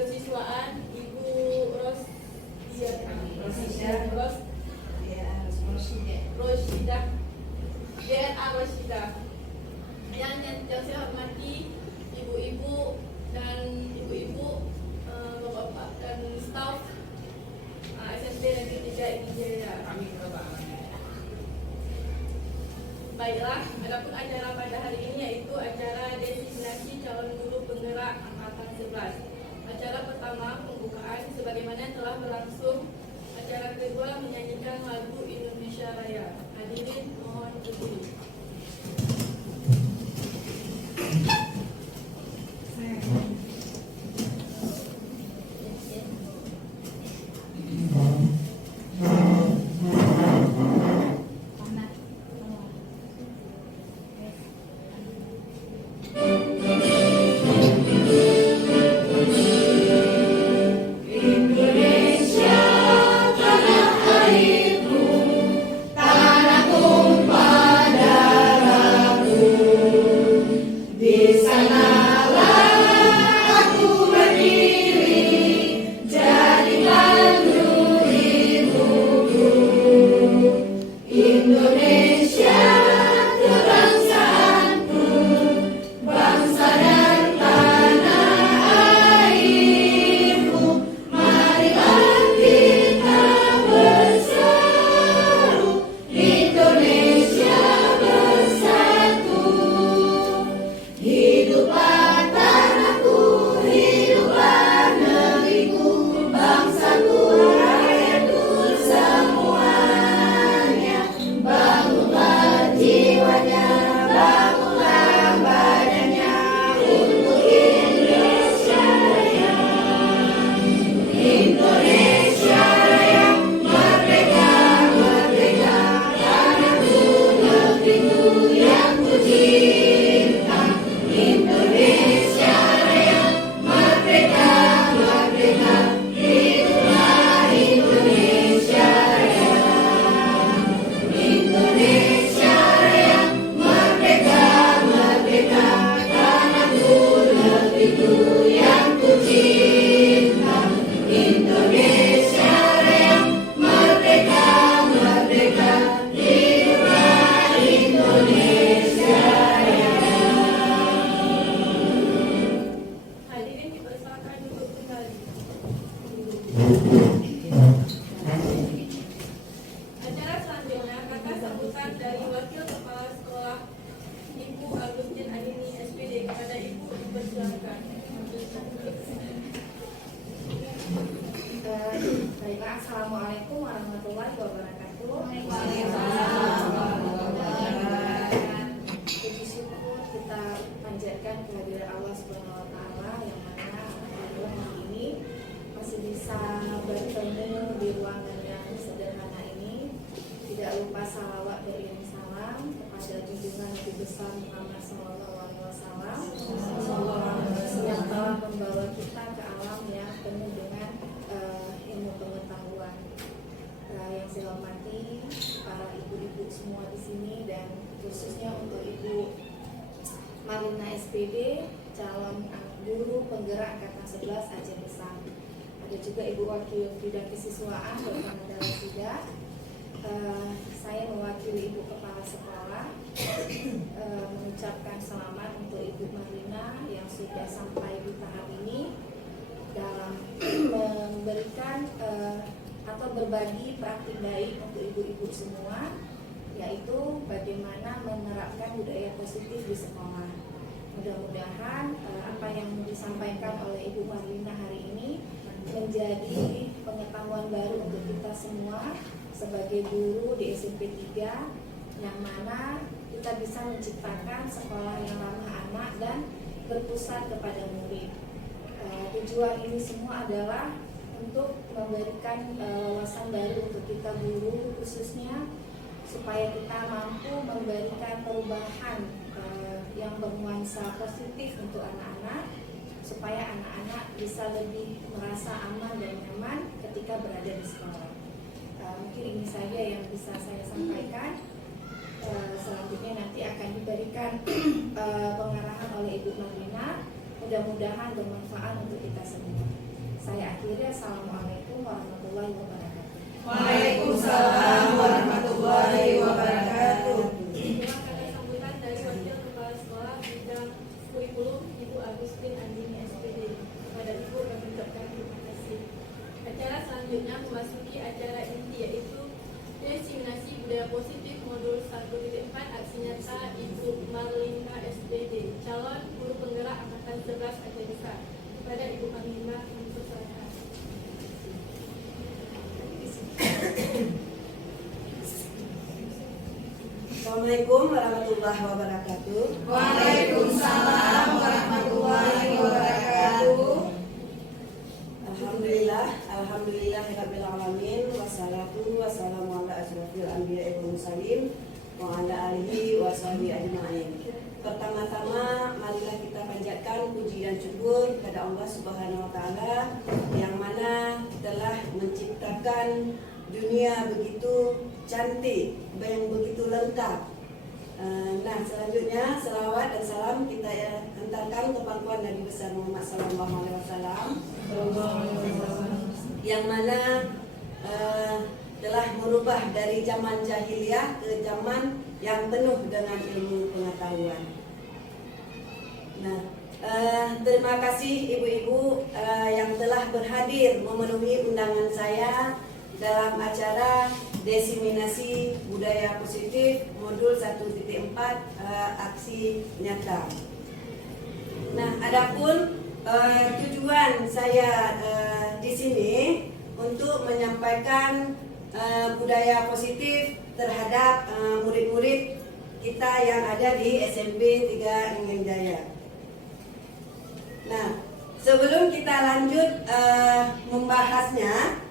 Kesiswaan Ibu Roshidah DNA Roshidah. Yang saya hormati ibu-ibu dan bapak-bapak dan staf SMP Negeri 3 Injaya. Baiklah, adapun acara pada hari ini yaitu acara designasi calon guru penggerak angkatan 11. Acara pertama pembukaan sebagaimana telah berlangsung. Acara kedua menyanyikan lagu Indonesia Raya. Hadirin mohon berdiri. Acara selanjutnya kata sambutan dari Wakil Kepala Sekolah Ibu Agustin Adini SPD. Kepada Ibu dipersilakan. Baiklah, assalamualaikum warahmatullahi wabarakatuh. Puji syukur kita panjatkan kehadiran Allah Subhanahu Wa Taala yang mana pada hari ini masih bisa bertemu di ruangan yang sederhana ini. Tidak lupa salawat beriring salam kepada junjungan Nabi besar Muhammad Sallallahu Alaihi Wasallam yang telah membawa kita ke alam yang penuh dengan ilmu pengetahuan. Yang saya hormati para ibu-ibu semua di sini dan khususnya untuk Ibu Marlina SPD, calon guru penggerak angkatan 11 Aceh Besar. Ada juga Ibu Wakil Bidang Kesiswaan Dr. Nanda Roshidah. Saya mewakili Ibu Kepala Sekolah mengucapkan selamat untuk Ibu Marlina yang sudah sampai di tahap ini dalam memberikan atau berbagi praktik baik untuk ibu-ibu semua, yaitu bagaimana menerapkan budaya positif di sekolah. Mudah-mudahan apa yang disampaikan oleh Ibu Marlina hari ini menjadi pengetahuan baru untuk kita semua sebagai guru di SMP 3, yang mana kita bisa menciptakan sekolah yang ramah anak dan berpusat kepada murid. Tujuan ini semua adalah untuk memberikan wawasan baru untuk kita guru khususnya, supaya kita mampu memberikan perubahan yang bernuansa positif untuk anak-anak, supaya anak-anak bisa lebih merasa aman dan nyaman ketika berada di sekolah. Mungkin ini saja yang bisa saya sampaikan. Selanjutnya nanti akan diberikan pengarahan oleh Ibu Marlina. Mudah-mudahan bermanfaat untuk kita semua. akhiri, assalamualaikum warahmatullahi wabarakatuh. Waalaikumsalam warahmatullahi wabarakatuh. Terima kasih sambutan dari Wakil Kepala Sekolah Bidang Kurikulum Ibu Agustin Andini SPD. Kepada Ibu kami ucapkan terima kasih. Acara selanjutnya memasuki acara inti, yaitu Diseminasi Budaya Positif Modul 1.4 Aksi Nyata Ibu Marlina SPD, calon guru penggerak Angkatan 11 Aceh Besar. Kepada Ibu Marlina kami persilakan. Assalamualaikum warahmatullahi wabarakatuh. Waalaikumsalam warahmatullahi wabarakatuh. Alhamdulillah rabbil alamin, wassalatu wassalamu ala asyrofil anbiya'i wal mursalin wa ala alihi wa sahbihi ajma'in. Pertama-tama marilah kita panjatkan puji dan syukur kepada Allah Subhanahu wa taala yang mana telah menciptakan dunia begitu cantik, yang begitu lengkap. Nah, selanjutnya selawat dan salam kita hantarkan ke pangkuan Nabi besar Muhammad sallallahu alaihi wasallam yang mana telah merubah dari zaman jahiliyah ke zaman yang penuh dengan ilmu pengetahuan. Nah, terima kasih ibu-ibu yang telah berhadir memenuhi undangan saya dalam acara Diseminasi Budaya Positif Modul 1.4 Aksi Nyata. Nah, adapun tujuan saya di sini untuk menyampaikan budaya positif terhadap murid-murid kita yang ada di SMP 3 Ingen Jaya. Nah, sebelum kita lanjut membahasnya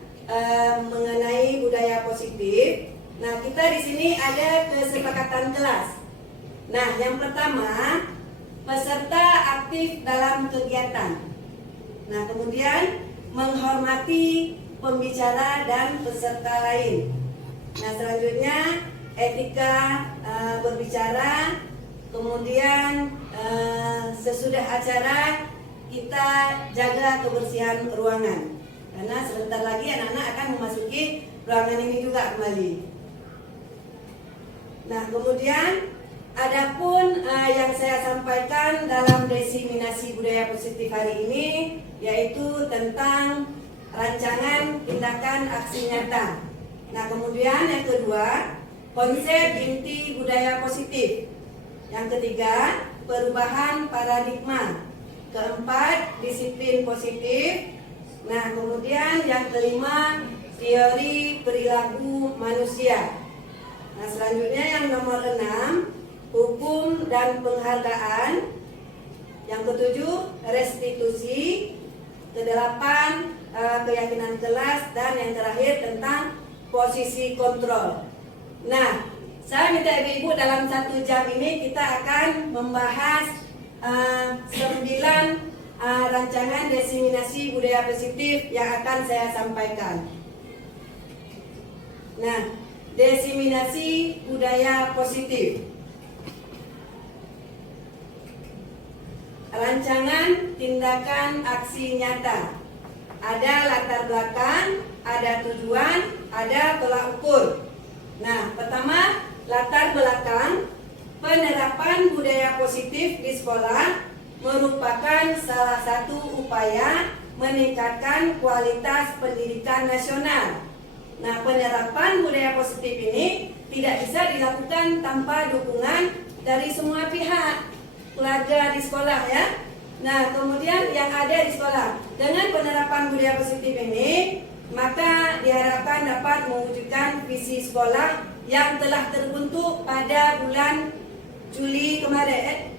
mengenai budaya positif, nah kita di sini ada kesepakatan kelas. Nah, yang pertama, peserta aktif dalam kegiatan. Nah, kemudian menghormati pembicara dan peserta lain. Nah, selanjutnya etika berbicara. Kemudian sesudah acara kita jaga kebersihan ruangan. Karena sebentar lagi anak-anak akan memasuki ruangan ini juga kembali. Nah, kemudian adapun yang saya sampaikan dalam diseminasi budaya positif hari ini yaitu tentang rancangan tindakan aksi nyata. Nah, kemudian yang kedua, konsep inti budaya positif. Yang ketiga, perubahan paradigma. Keempat, disiplin positif. Nah, kemudian yang kelima, teori perilaku manusia. Nah, selanjutnya yang nomor 6, hukum dan penghargaan. Yang ketujuh, restitusi. Kedelapan, keyakinan kelas. Dan yang terakhir tentang posisi kontrol. Nah, saya minta ibu-ibu dalam 1 jam ini kita akan membahas 9 rancangan diseminasi budaya positif yang akan saya sampaikan. Nah, diseminasi budaya positif. Rancangan tindakan aksi nyata. Ada latar belakang, ada tujuan, ada tolak ukur. Nah, pertama, latar belakang. Penerapan budaya positif di sekolah merupakan salah satu upaya meningkatkan kualitas pendidikan nasional. Nah, penerapan budaya positif ini tidak bisa dilakukan tanpa dukungan dari semua pihak, keluarga di sekolah ya. Nah, kemudian yang ada di sekolah. Dengan penerapan budaya positif ini, maka diharapkan dapat mewujudkan visi sekolah yang telah terbentuk pada bulan Juli kemarin.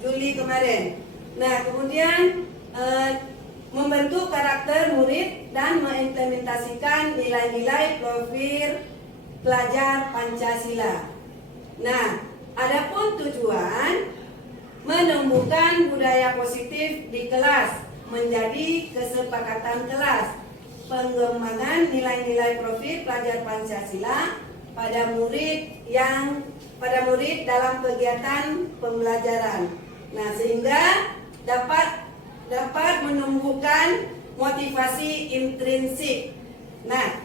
Juli kemarin. Nah, kemudian membentuk karakter murid dan mengimplementasikan nilai-nilai profil pelajar Pancasila. Nah, adapun tujuan menumbuhkan budaya positif di kelas menjadi kesepakatan kelas, pengembangan nilai-nilai profil pelajar Pancasila pada murid dalam kegiatan pembelajaran. Nah, sehingga dapat menumbuhkan motivasi intrinsik. Nah,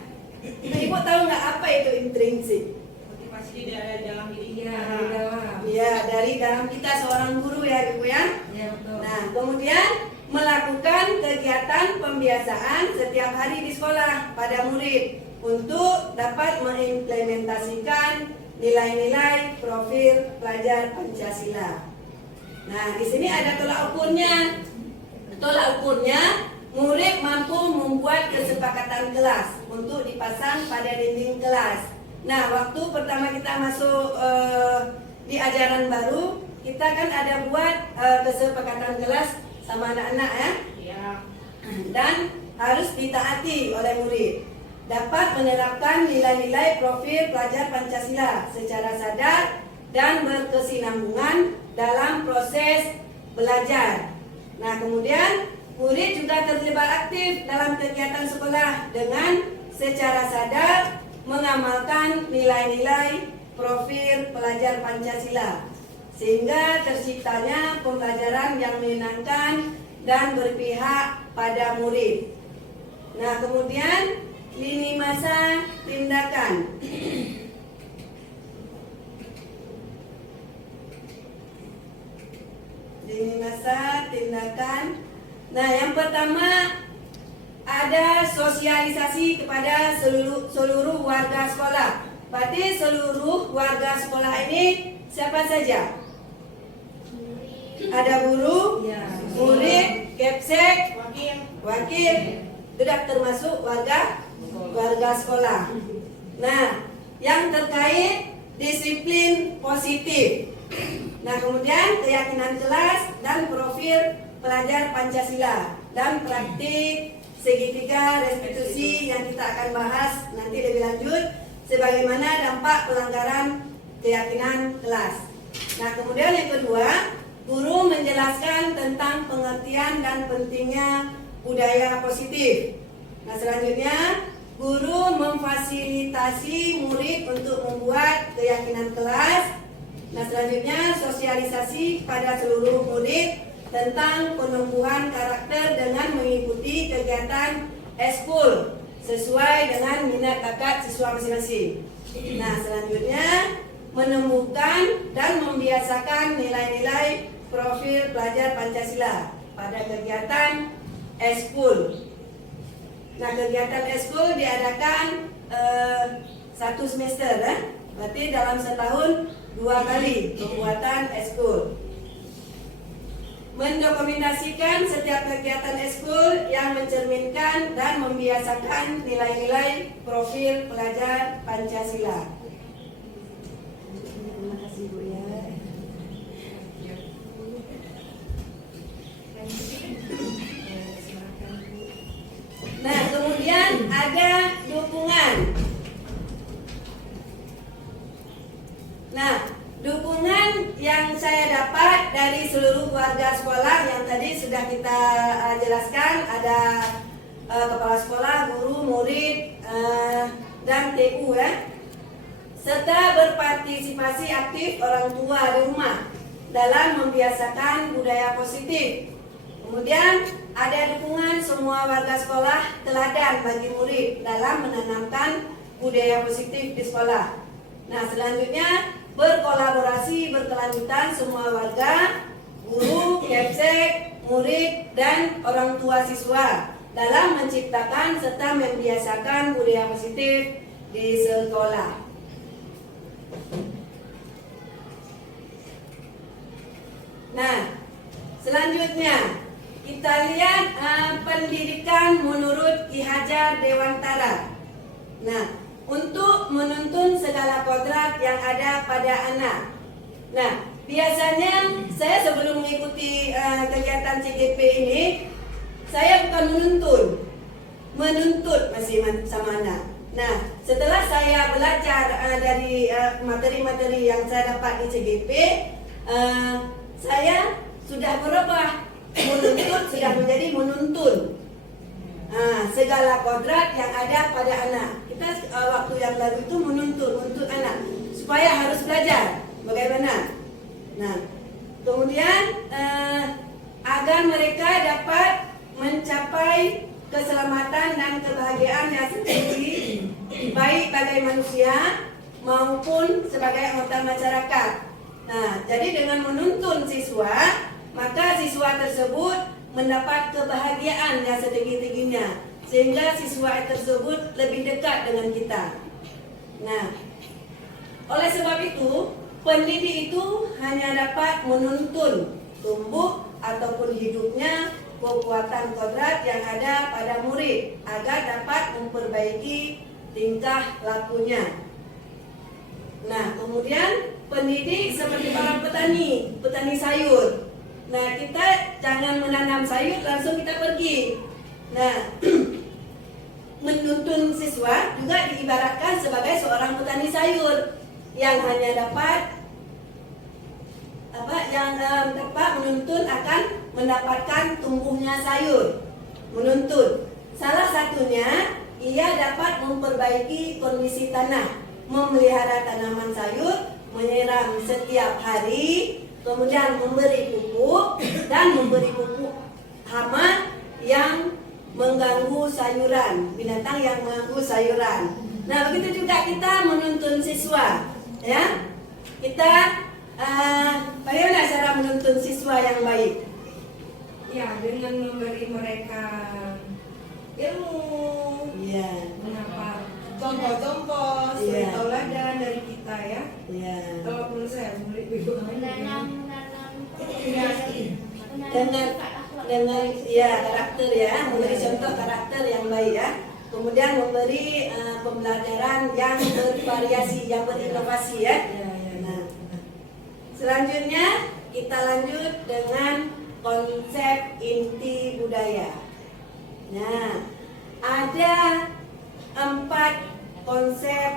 ibu tahu nggak apa itu intrinsik? Motivasi di dalam diri Iya, kita. di dalam. Ya, dari dalam kita seorang guru ya ibu ya. Ya, betul. Nah, kemudian melakukan kegiatan pembiasaan setiap hari di sekolah pada murid untuk dapat mengimplementasikan nilai-nilai profil pelajar Pancasila. Nah, di sini ada tolak ukurnya. Tolak ukurnya, murid mampu membuat kesepakatan kelas untuk dipasang pada dinding kelas. Nah, waktu pertama kita masuk di ajaran baru, kita kan ada buat kesepakatan kelas sama anak-anak ya. Iya. Dan harus ditaati oleh murid. Dapat menerapkan nilai-nilai profil pelajar Pancasila secara sadar dan berkesinambungan dalam proses belajar. Nah, kemudian murid juga terlibat aktif dalam kegiatan sekolah dengan secara sadar mengamalkan nilai-nilai profil pelajar Pancasila sehingga terciptanya pembelajaran yang menyenangkan dan berpihak pada murid. Nah, kemudian lini masa tindakan. Lini masa tindakan. Nah, yang pertama ada sosialisasi kepada seluruh warga sekolah. Berarti seluruh warga sekolah ini siapa saja? Ada guru, Ya. murid, kepsek, Wakil. wakil, tidak termasuk warga sekolah. Nah, yang terkait disiplin positif. Nah, kemudian keyakinan kelas dan profil pelajar Pancasila dan praktik segitiga restitusi yang kita akan bahas nanti lebih lanjut sebagaimana dampak pelanggaran keyakinan kelas. Nah, kemudian yang kedua, guru menjelaskan tentang pengertian dan pentingnya budaya positif. Nah, selanjutnya guru memfasilitasi murid untuk membuat keyakinan kelas. Nah, selanjutnya sosialisasi pada seluruh murid tentang penumbuhan karakter dengan mengikuti kegiatan eskul sesuai dengan minat bakat siswa masing-masing. Nah, selanjutnya menemukan dan membiasakan nilai-nilai profil pelajar Pancasila pada kegiatan eskul. Nah, kegiatan eskul diadakan 1 semester, berarti dalam setahun 2 kali pembuatan eskul. Mendokumentasikan setiap kegiatan eskul yang mencerminkan dan membiasakan nilai-nilai profil pelajar Pancasila. Terima kasih Bu ya. Nah, kemudian ada dukungan. Nah, dukungan yang saya dapat dari seluruh warga sekolah yang tadi sudah kita jelaskan, ada kepala sekolah, guru, murid, dan TU ya, serta berpartisipasi aktif orang tua di rumah dalam membiasakan budaya positif. Kemudian ada dukungan semua warga sekolah teladan bagi murid dalam menanamkan budaya positif di sekolah. Nah, selanjutnya berkolaborasi berkelanjutan semua warga, guru, kepsek, murid, dan orang tua siswa dalam menciptakan serta membiasakan budaya positif di sekolah. Nah, selanjutnya kita lihat pendidikan menurut Ki Hajar Dewantara. Nah, untuk menuntun segala kodrat yang ada pada anak. Nah, biasanya saya sebelum mengikuti kegiatan CGP ini, saya bukan menuntut masih sama anak. Nah, setelah saya belajar dari materi-materi yang saya dapat di CGP, saya sudah berubah. Menuntut sudah menjadi menuntun. Segala kodrat yang ada pada anak. Kita waktu yang lalu itu menuntut anak supaya harus belajar bagaimana. Nah, kemudian agar mereka dapat mencapai keselamatan dan kebahagiaannya sendiri, baik bagi manusia maupun sebagai anggota masyarakat. Nah, jadi dengan menuntun siswa, maka siswa tersebut mendapat kebahagiaan yang setinggi-tingginya, sehingga siswa tersebut lebih dekat dengan kita. Nah, oleh sebab itu, pendidik itu hanya dapat menuntun tumbuh ataupun hidupnya kekuatan kodrat yang ada pada murid agar dapat memperbaiki tingkah lakunya. Nah, kemudian pendidik seperti para petani sayur. Nah, kita jangan menanam sayur langsung kita pergi. Nah, menuntun siswa juga diibaratkan sebagai seorang petani sayur yang hanya dapat menuntun akan mendapatkan tumbuhnya sayur. Menuntun. Salah satunya ia dapat memperbaiki kondisi tanah, memelihara tanaman sayur, menyiram setiap hari, kemudian memberi pupuk dan memberi pupuk hama yang mengganggu sayuran, binatang yang mengganggu sayuran. Nah, begitu juga kita menuntun siswa, ya. Kita bagaimana cara menuntun siswa yang baik? Ya, dengan memberi mereka ilmu. Iya. Mengapa contoh-contoh suri Iya. tauladan dari kita ya. Iya. Kalau menurut saya murid itu dengan ya karakter ya, memberi contoh karakter yang baik ya. Kemudian memberi pembelajaran yang bervariasi, yang berinovasi ya. Nah, selanjutnya kita lanjut dengan konsep inti budaya. Nah, ada 4 konsep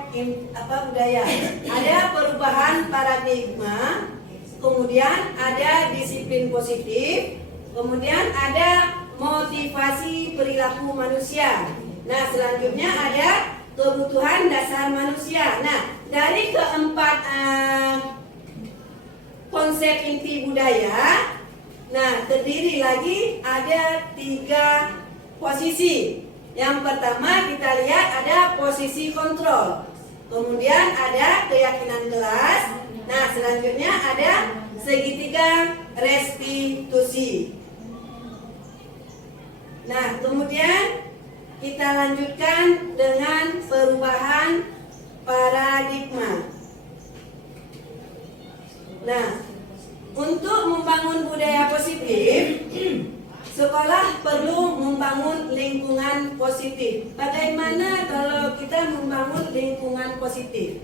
budaya. Ada perubahan paradigma, kemudian ada disiplin positif, kemudian ada motivasi perilaku manusia. Nah, selanjutnya ada kebutuhan dasar manusia. Nah, dari keempat konsep inti budaya, nah terdiri lagi ada 3 posisi. Yang pertama kita lihat ada posisi kontrol, kemudian ada keyakinan kelas. Nah, selanjutnya ada segitiga restitusi. Nah, kemudian kita lanjutkan dengan perubahan paradigma. Nah, untuk membangun budaya positif, sekolah perlu membangun lingkungan positif. Bagaimana kalau kita membangun lingkungan positif?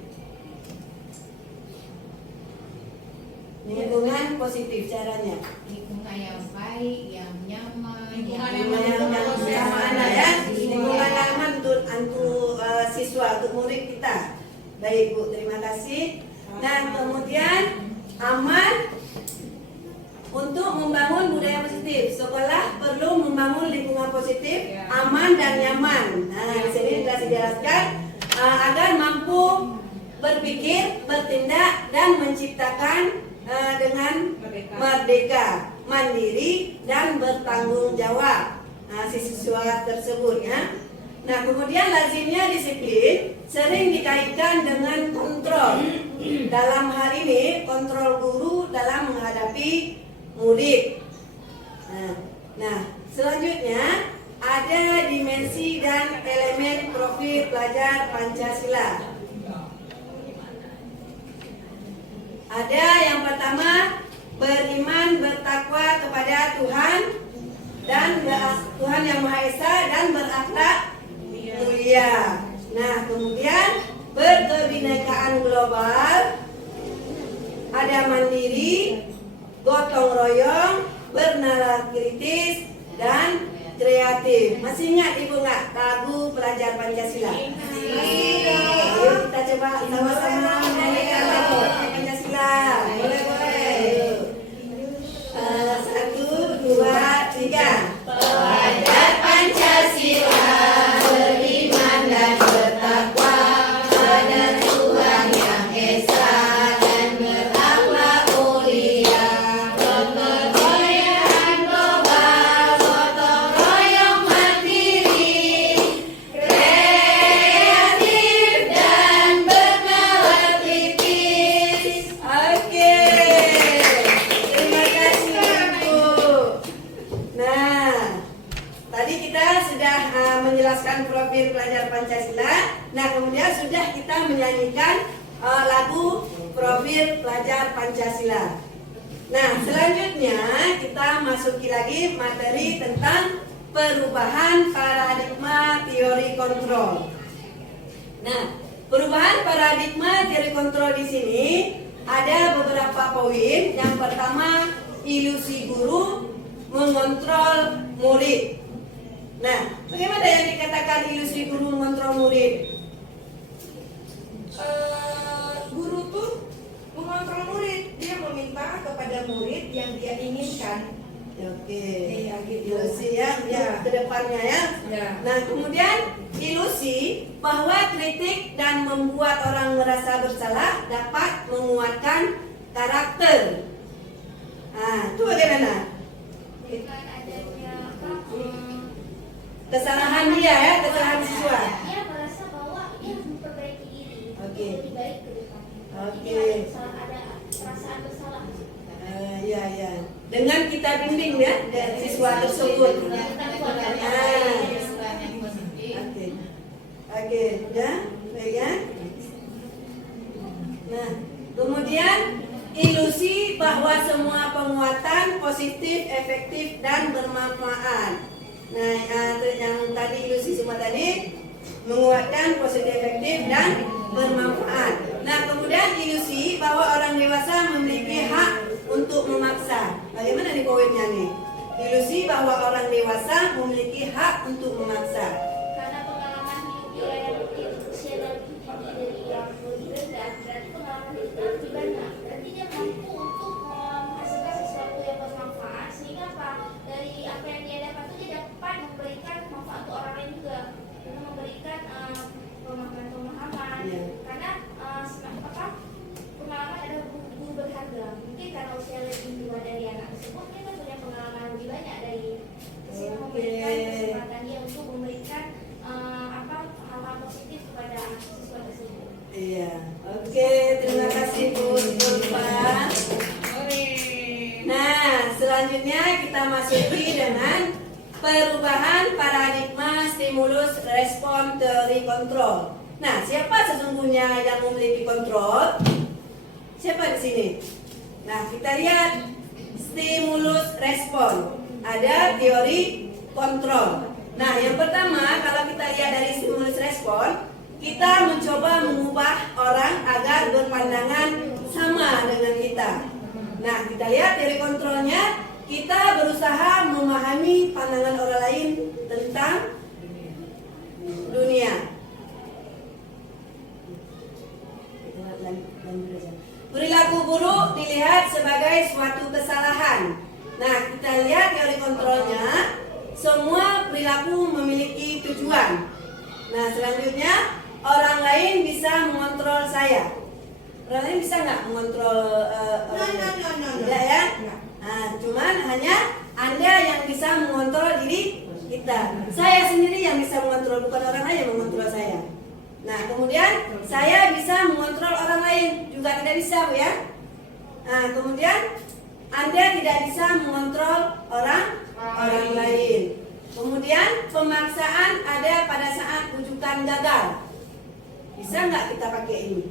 Lingkungan positif caranya. Lingkungan yang baik, yang nyaman, Lingkungan yang nyaman ya. Lingkungan nyaman untuk siswa, untuk murid kita. Baik Bu, terima kasih. Dan kemudian aman. Untuk membangun budaya positif, sekolah perlu membangun lingkungan positif, aman dan nyaman. Nah, di sini sudah dijelaskan agar mampu berpikir, bertindak dan menciptakan dengan merdeka, mandiri dan bertanggung jawab. Nah, siswa tersebut ya. Nah, kemudian lazimnya disiplin sering dikaitkan dengan kontrol. Dalam hal ini kontrol guru dalam menghadapi murid. Nah, selanjutnya ada dimensi dan elemen profil pelajar Pancasila. Ada yang pertama, beriman bertakwa kepada Tuhan dan Tuhan yang Maha Esa dan berakhlak mulia. Nah, kemudian berkebinekaan global, ada mandiri, gotong royong, bernalar kritis, dan kreatif. Masih ingat Ibu nggak lagu pelajar Pancasila? Ayo kita coba sama-sama menyanyikan lagu Pancasila. Boleh. 1, 2, 3. Pelajar Pancasila beriman dan bertakwa pada Tuhan yang Esa dan berakhlak mulia. Gotong royong global, gotong royong mandiri. menjelaskan profil pelajar Pancasila. Nah, kemudian sudah kita menyanyikan lagu profil pelajar Pancasila. Nah, selanjutnya kita masuki lagi materi tentang perubahan paradigma teori kontrol. Nah, perubahan paradigma teori kontrol di sini ada beberapa poin. Yang pertama, ilusi guru mengontrol murid. Nah, bagaimana yang dikatakan ilusi guru mengontrol murid? Guru tuh mengontrol murid, dia meminta kepada murid yang dia inginkan. Oke, Iya, gitu. ilusi ya, Ya. ke depannya ya. Ya. Nah, kemudian ilusi bahwa kritik dan membuat orang merasa bersalah dapat menguatkan karakter. Nah, itu bagaimana? Dengan adanya Kesalahan dia ya, kesalahan siswa. dia merasa bahwa dia harus memperbaiki diri, Oke. lebih baik ke depannya. Oke. Jadi ada perasaan bersalah. Iya, iya. Dengan kita bimbing ya dari siswa tersebut. Oke. Oke, udah? Baik ya? Nah, kemudian ilusi bahwa semua penguatan positif, efektif, dan bermanfaat. Nah, yang tadi ilusi semua tadi menguatkan positif, efektif, dan bermanfaat. Nah, kemudian ilusi bahwa orang dewasa memiliki hak untuk memaksa. Bagaimana nih poinnya nih? Ilusi bahwa orang dewasa memiliki hak untuk memaksa. Karena pengalaman hidup dia yang lebih usia dan lebih tinggi dari yang lebih rendah, berarti pengalaman hidupnya lebih banyak. Berarti dia mampu untuk menghasilkan sesuatu yang bermanfaat, sehingga apa? Dari apa yang dia dapat itu dia dapat memberikan manfaat untuk orang lain juga, dengan memberikan pemahaman. Iya. Karena pengalaman adalah buku berharga. Mungkin karena usia lebih tua dari anak tersebut, dia kan punya pengalaman lebih banyak dari sehingga memberikan kesempatan dia untuk memberikan hal-hal positif kepada anak siswa tersebut. Iya. Oke, terima kasih Bu Zulfa. Nah, selanjutnya kita masuki dengan perubahan paradigma stimulus respon teori kontrol. Nah, siapa sesungguhnya yang memiliki kontrol? Siapa di sini? Nah, kita lihat stimulus respon. Ada teori kontrol. Nah, yang pertama kalau kita lihat dari stimulus respon, kita mencoba mengubah orang agar berpandangan sama dengan kita. Nah, kita lihat teori kontrolnya, kita berusaha memahami pandangan orang lain tentang dunia. Perilaku buruk dilihat sebagai suatu kesalahan. Nah, kita lihat teori kontrolnya, semua perilaku memiliki tujuan. Nah, selanjutnya orang lain bisa mengontrol saya. Orang lain bisa nggak mengontrol orang lain? Tidak ya? Nah, cuman hanya Anda yang bisa mengontrol diri kita. Saya sendiri yang bisa mengontrol, bukan orang lain yang mengontrol saya. Nah, kemudian saya bisa mengontrol orang lain, juga tidak bisa, Bu ya. Nah, kemudian Anda tidak bisa mengontrol orang lain. Kemudian pemaksaan ada pada saat rujukan gagal. Bisa nggak kita pakai ini?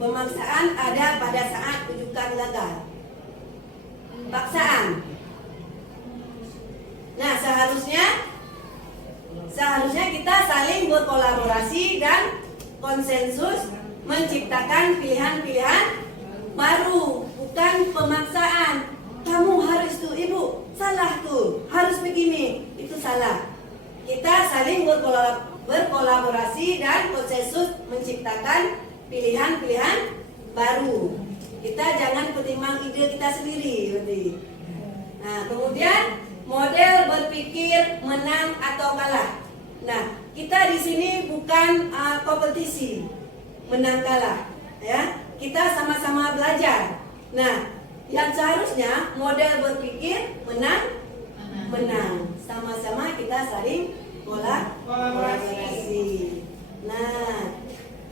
Pemaksaan ada pada saat rujukan gagal. Paksaan. Nah, seharusnya kita saling berkolaborasi dan konsensus menciptakan pilihan-pilihan baru, bukan pemaksaan. Kamu harus tuh, ibu, salah tuh, harus begini, itu salah. Kita saling berkolaborasi dan konsensus menciptakan pilihan-pilihan baru. Kita jangan pertimbang ide kita sendiri, berarti. Nah, kemudian model berpikir menang atau kalah. Nah, kita di sini bukan kompetisi menang kalah, ya. Kita sama-sama belajar. Nah, yang seharusnya model berpikir menang. Sama-sama kita saling kolaborasi. Nah,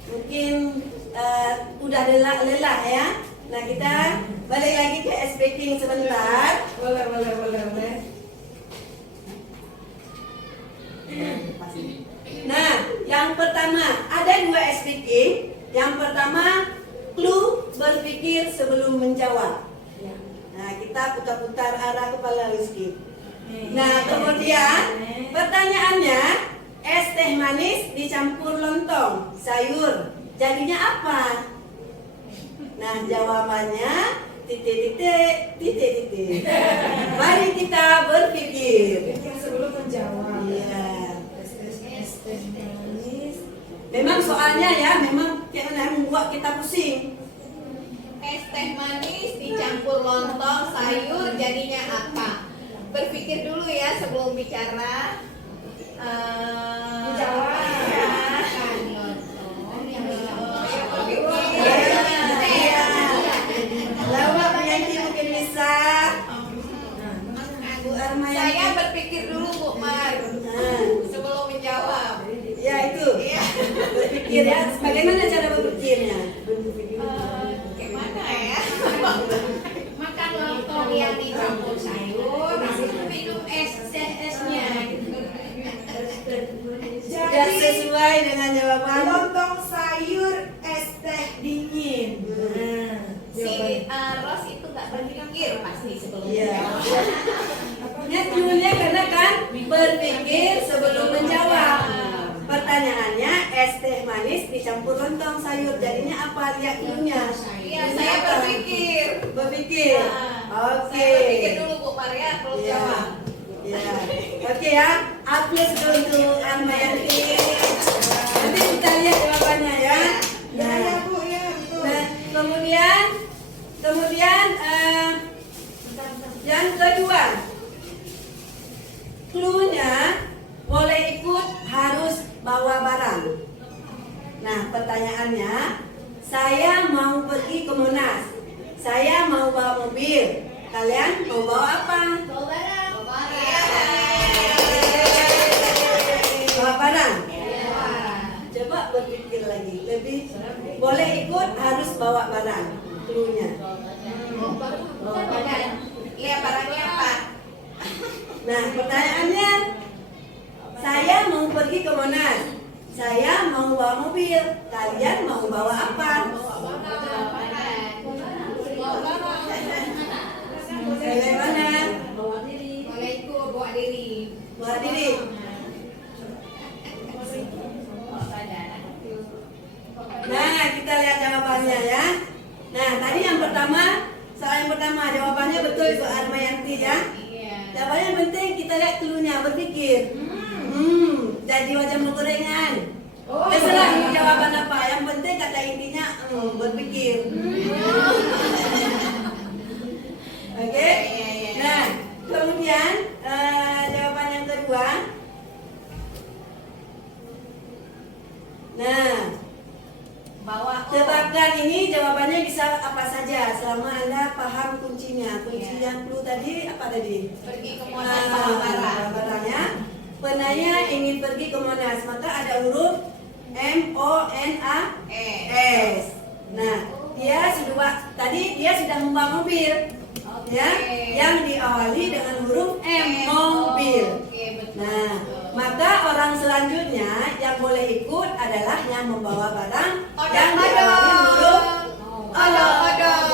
mungkin udah lelah ya. Nah, kita balik lagi ke speaking sebentar. Boleh. lepas ini. Nah, yang pertama ada 2 SPK. Yang pertama, clue berpikir sebelum menjawab. Nah, kita putar-putar arah kepala Rizky. Nah, kemudian pertanyaannya, es teh manis dicampur lontong sayur, jadinya apa? Nah, jawabannya titik-titik, titik-titik. Mari kita berpikir. Sebelum menjawab. Iya. Es teh manis. Memang soalnya ya, memang kayak mana membuat kita pusing. Es teh manis dicampur lontong sayur jadinya apa? Berpikir dulu ya sebelum bicara. Menjawab. Lawak Yanti mungkin bisa. Bu Arma Saya berpikir dulu Bu Mar Nah, sebelum menjawab. ya itu. Berpikir ya, bagaimana cara berpikirnya? Gimana ya? Makan lontong yang dicampur sayur, habis itu minum esnya. Sudah sesuai dengan jawaban. Lontong sayur es teh dingin. Si Ros itu nggak berpikir pasti sebelum Iya. menjawab. Ini cluenya karena kan berpikir sebelum menjawab. Pertanyaannya es teh manis dicampur lontong sayur jadinya apa? Lihat cluenya. Iya, saya berpikir. Berpikir. Oke. Saya berpikir dulu Bu Maria belum Iya. jawab. Ya. Oke ya. Aplaus dulu untuk Arma Yanti. Nanti kita lihat jawabannya ya. Ya, ya Bu, ya betul. Nah, kemudian yang kedua, cluenya boleh ikut harus bawa barang. Nah, pertanyaannya, saya mau pergi ke Monas, saya mau bawa mobil, kalian mau bawa apa? Bawa barang. Bawa barang. Coba berpikir lagi, lebih boleh ikut harus bawa barang. Cluenya. Bawa barang. Iya, barangnya apa? Nah, pertanyaannya, saya mau pergi ke Monas, saya mau bawa mobil, kalian mau bawa apa? Bagaimana? Boleh ikut bawa diri. Bawa diri. Nah, kita lihat jawabannya ya. Nah, tadi yang pertama, soal yang pertama jawabannya betul itu Arma Yanti ya. Iya. Jawabannya yang penting kita lihat cluenya berpikir. Jadi wajah gorengan. Terserah ini jawaban apa. Yang penting kata intinya berpikir. Oke. Nah, kemudian jawaban yang kedua. Nah, Bawa tebakan ini jawabannya bisa apa saja selama Anda paham kuncinya. Kunci yang clue tadi apa tadi? pergi ke Monas bawa barang. Barangnya. Penanya ingin pergi ke Monas, maka ada huruf MONAS. Nah, tadi dia sudah membawa mobil, ya, yang diawali dengan huruf M, mobil. Oke, betul. Nah, maka orang selanjutnya yang boleh ikut adalah yang membawa barang yang diawali huruf Odong-odong.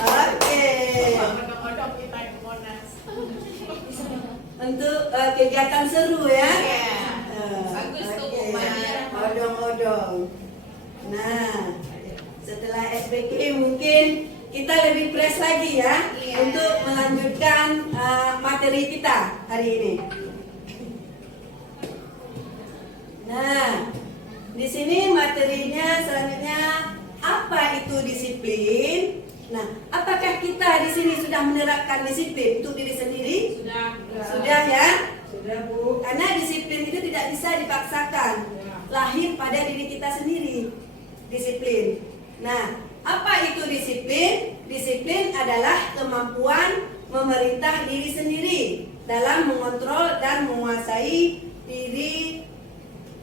Oke. Untuk kegiatan seru ya. Iya. Bagus tuh, Oke. Bu Mar. Odong-odong. Nah, setelah SPK mungkin kita lebih fresh lagi ya Iya. untuk melanjutkan materi kita hari ini. Nah, di sini materinya selanjutnya apa itu disiplin? Nah, apakah kita di sini sudah menerapkan disiplin untuk diri sendiri? Sudah ya? Sudah Bu. Karena disiplin itu tidak bisa dipaksakan. Lahir pada diri kita sendiri. Disiplin. Nah, apa itu disiplin? Disiplin adalah kemampuan memerintah diri sendiri dalam mengontrol dan menguasai diri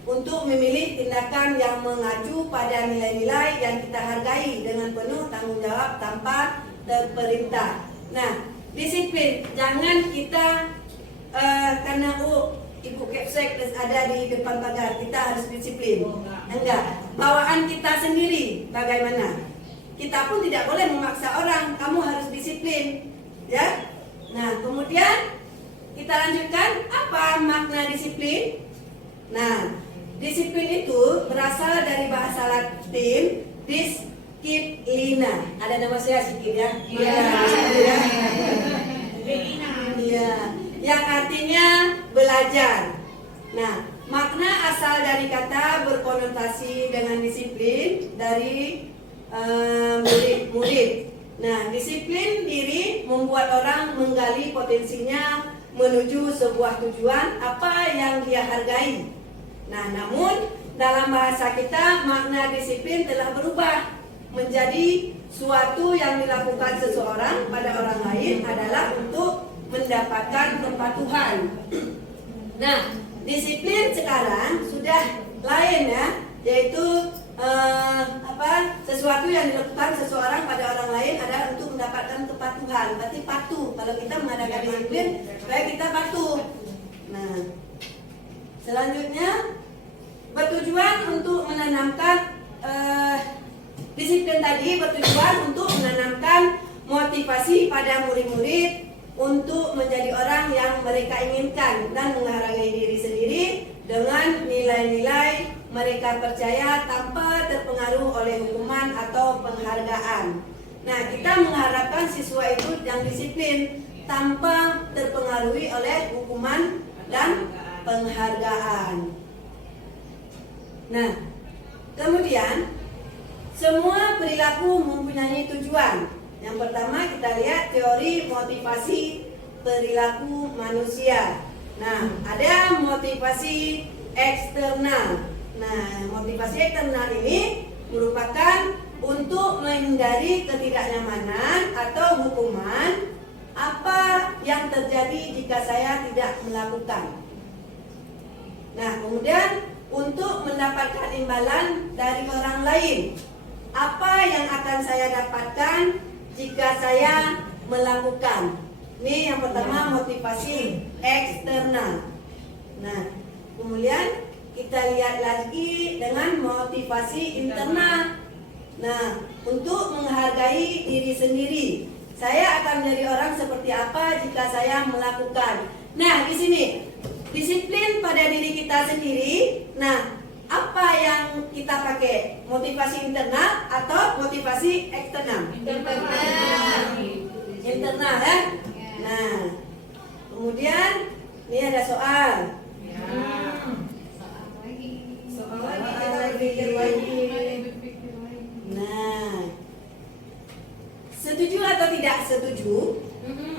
untuk memilih tindakan yang mengacu pada nilai-nilai yang kita hargai dengan penuh tanggung jawab tanpa terperintah. Nah, disiplin jangan kita karena karena Ibu Kepsek ada di depan pagar kita harus disiplin. Enggak. Bawaan kita sendiri bagaimana? Kita pun tidak boleh memaksa orang, kamu harus disiplin. Ya. Nah, kemudian kita lanjutkan apa makna disiplin? Nah, disiplin itu berasal dari bahasa Latin disciplina. Ada nama saya sedikit ya? Iya. Iya. Yang artinya belajar. Nah, makna asal dari kata berkonotasi dengan disiplin dari murid-murid. Nah, disiplin diri membuat orang menggali potensinya menuju sebuah tujuan apa yang dia hargai. Nah, namun dalam bahasa kita makna disiplin telah berubah menjadi suatu yang dilakukan seseorang pada orang lain adalah untuk mendapatkan kepatuhan. Nah, disiplin sekarang sudah lain ya, yaitu sesuatu yang dilakukan seseorang pada orang lain adalah untuk mendapatkan kepatuhan. Berarti patuh. Kalau kita mengadakan disiplin, supaya kita patuh. Nah, selanjutnya bertujuan untuk menanamkan disiplin tadi bertujuan untuk menanamkan motivasi pada murid-murid untuk menjadi orang yang mereka inginkan dan menghargai diri sendiri dengan nilai-nilai mereka percaya tanpa terpengaruh oleh hukuman atau penghargaan. Nah, kita mengharapkan siswa itu yang disiplin tanpa terpengaruhi oleh hukuman dan penghargaan. Nah, kemudian semua perilaku mempunyai tujuan. Yang pertama kita lihat teori motivasi perilaku manusia. Nah, ada motivasi eksternal. Nah, motivasi eksternal ini merupakan untuk menghindari ketidaknyamanan atau hukuman apa yang terjadi jika saya tidak melakukan. Nah, kemudian untuk mendapatkan imbalan dari orang lain. Apa yang akan saya dapatkan jika saya melakukan? Ini yang pertama motivasi eksternal. Nah, kemudian kita lihat lagi dengan motivasi internal. Nah, untuk menghargai diri sendiri. Saya akan menjadi orang seperti apa jika saya melakukan. Nah, di sini disiplin pada diri kita sendiri. Nah, apa yang kita pakai? Motivasi internal atau motivasi eksternal? Internal ya. Nah, kemudian ini ada soal. Soal lagi kita berpikir lagi. Nah, setuju atau tidak setuju?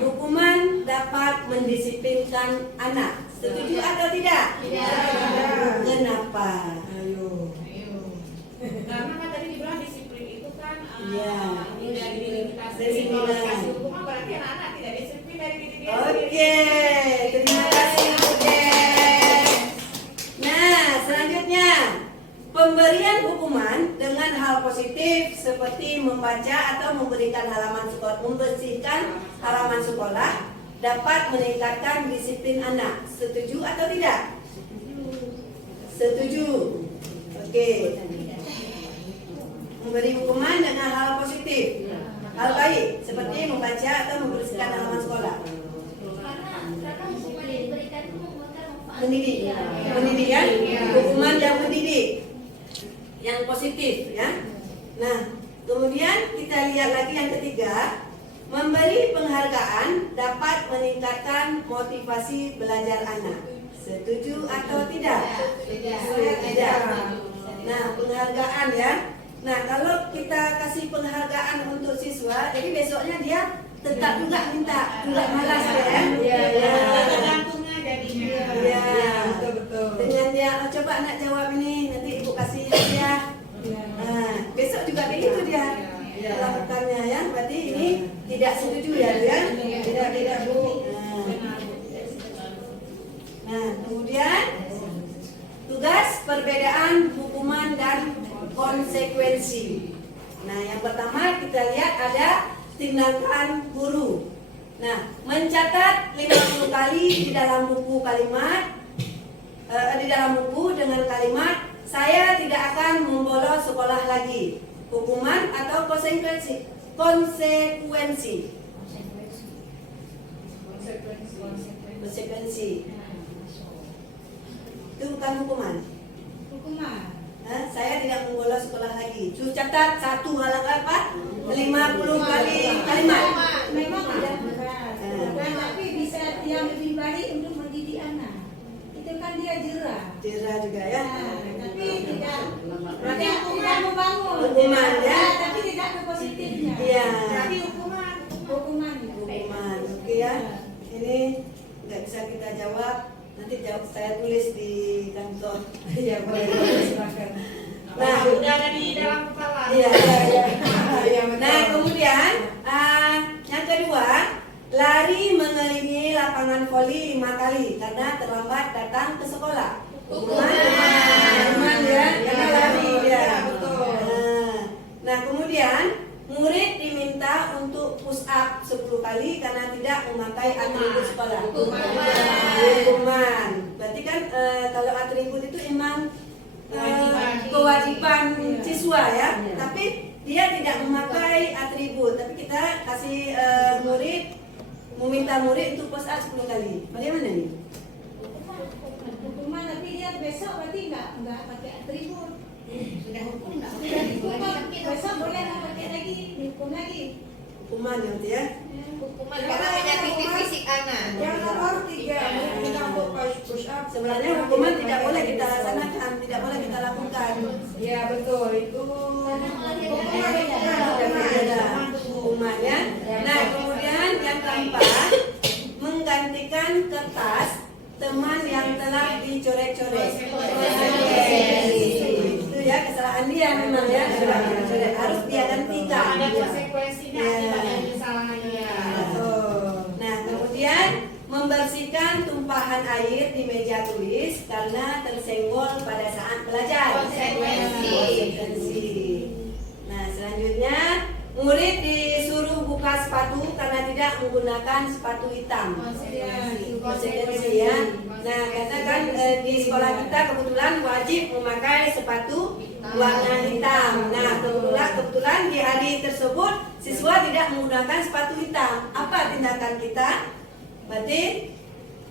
Hukuman dapat mendisiplinkan anak. Setuju atau tidak? Tidak. Kenapa? Ayo. Karena kan tadi dibilang disiplin itu kan Iya. dari diri kita sendiri. Disiplin. Kalau dikasih hukuman berarti anak-anak tidak disiplin dari diri dia sendiri. Oke, terima kasih Oke. Nah, selanjutnya pemberian hukuman dengan hal positif seperti membaca atau memberikan halaman sekolah, membersihkan halaman sekolah dapat meningkatkan disiplin anak. Setuju atau tidak? Setuju. Oke. Memberi hukuman dengan hal positif, hal baik seperti membaca atau membersihkan halaman sekolah. Karena hukuman yang diberikan itu memberikan manfaat. Mendidik, mendidik ya, hukuman yang mendidik, yang positif ya. Nah, kemudian kita lihat lagi yang ketiga, memberi penghargaan dapat meningkatkan motivasi belajar anak. Setuju atau tidak? Tidak. Nah, penghargaan ya. Nah, kalau kita kasih penghargaan untuk siswa, jadi besoknya dia tetap juga minta, juga malas ya. Iya. Tergantungnya jadinya. Iya. Betul. Dengan dia, oh, coba nak jawab ini, nanti ibu kasih hadiah. Nah, besok juga begitu dia melakukannya ya. Berarti ini tidak setuju ya, tidak Bu. Nah, kemudian tugas perbedaan hukuman dan konsekuensi. Nah, yang pertama kita lihat ada tindakan guru. Nah, mencatat 50 kali di dalam buku dengan kalimat saya tidak akan membolos sekolah lagi. Hukuman atau konsekuensi? Konsekuensi. Itu bukan hukuman. Hukuman. Saya tidak membolos sekolah lagi. Suruh catat satu halaman apa? 50 kali kalimat. Memang tidak berat. Tapi bisa yang lebih baik untuk mendidik anak. Itu kan dia jerah. Jerah juga ya. Tapi tidak membangun. Hukuman ya. Tapi tidak ke positifnya. Iya. Tapi hukuman. Hukuman. Oke ya. Ini nggak bisa kita jawab. Nanti saya tulis di kantor. Ya boleh silakan. Nah, udah ada di dalam kepala. Iya. Nah, kemudian yang kedua, lari mengelilingi lapangan voli 5 kali karena terlambat datang ke sekolah. Hukuman ya, karena lari ya. Nah, kemudian murid diminta untuk push up 10 kali karena tidak memakai atribut sekolah. Hukuman. Berarti kan kalau atribut itu memang kewajiban siswa ya. Tapi dia tidak memakai atribut. Tapi kita kasih meminta murid untuk push up 10 kali. Bagaimana nih? Hukuman tapi dia besok berarti nggak pakai atribut. Sudah hukum nggak? Sudah dihukum, besok boleh nggak pakai lagi, dihukum lagi. Hukuman nanti ya. Hukuman karena menyakiti fisik anak. Yang nomor 3, kita untuk push up. Sebenarnya hukuman tidak boleh kita laksanakan, tidak boleh kita lakukan. Ya betul itu. Hukuman ya. Nah, kemudian yang keempat, menggantikan kertas teman yang telah dicoret-coret. Itu ya kesalahan dia memang ya. Harus dia gantikan. Ada konsekuensinya akibat kesalahannya. Nah, kemudian membersihkan tumpahan air di meja tulis karena tersenggol pada saat belajar. Konsekuensi. Nah, selanjutnya murid disuruh buka sepatu karena tidak menggunakan sepatu hitam. Konsekuensi ya. Nah, karena kan di sekolah kita kebetulan wajib memakai sepatu warna hitam. Nah, kebetulan di hari tersebut siswa tidak menggunakan sepatu hitam. Apa tindakan kita? Berarti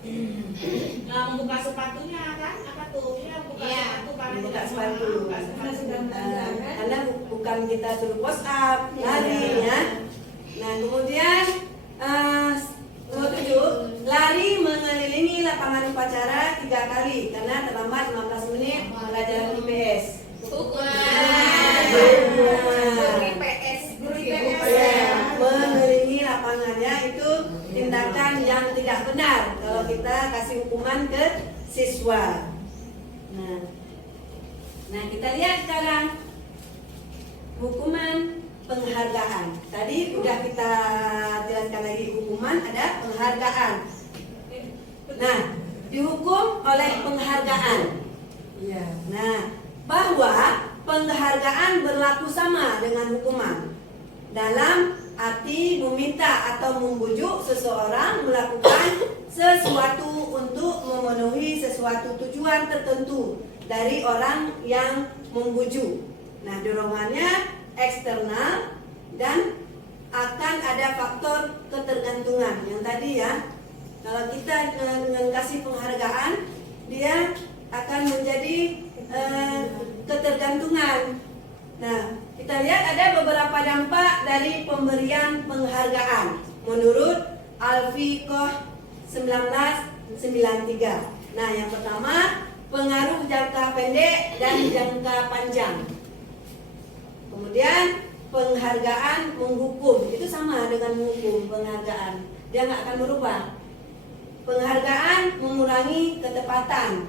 Nah, membuka sepatunya kan? Apa tuh? Ya, buka sepatu karena buka tidak sepatu. buka sepatu. Karena bukan kita suruh push up lari ya. Nah, kemudian nomor 7, lari mengelilingi lapangan upacara 3 kali karena terlambat 15 menit pelajaran IPS. Mengelilingi lapangannya itu tindakan yang tidak benar kalau kita kasih hukuman ke siswa. Nah, kita lihat sekarang hukuman penghargaan. Tadi udah kita jelaskan lagi, hukuman ada penghargaan. Nah, dihukum oleh penghargaan. Nah, bahwa penghargaan berlaku sama dengan hukuman dalam arti meminta atau membujuk seseorang melakukan sesuatu untuk memenuhi sesuatu tujuan tertentu dari orang yang membujuk. Nah, dorongannya eksternal dan akan ada faktor ketergantungan yang tadi ya. Kalau kita dengan kasih penghargaan, dia akan menjadi ketergantungan. Nah, kita lihat ada beberapa dampak dari pemberian penghargaan menurut Al-Fiqh 1993. Nah, yang pertama, pengaruh jangka pendek dan jangka panjang. Kemudian penghargaan menghukum, itu sama dengan menghukum. Penghargaan dia nggak akan berubah. Penghargaan mengurangi ketepatan.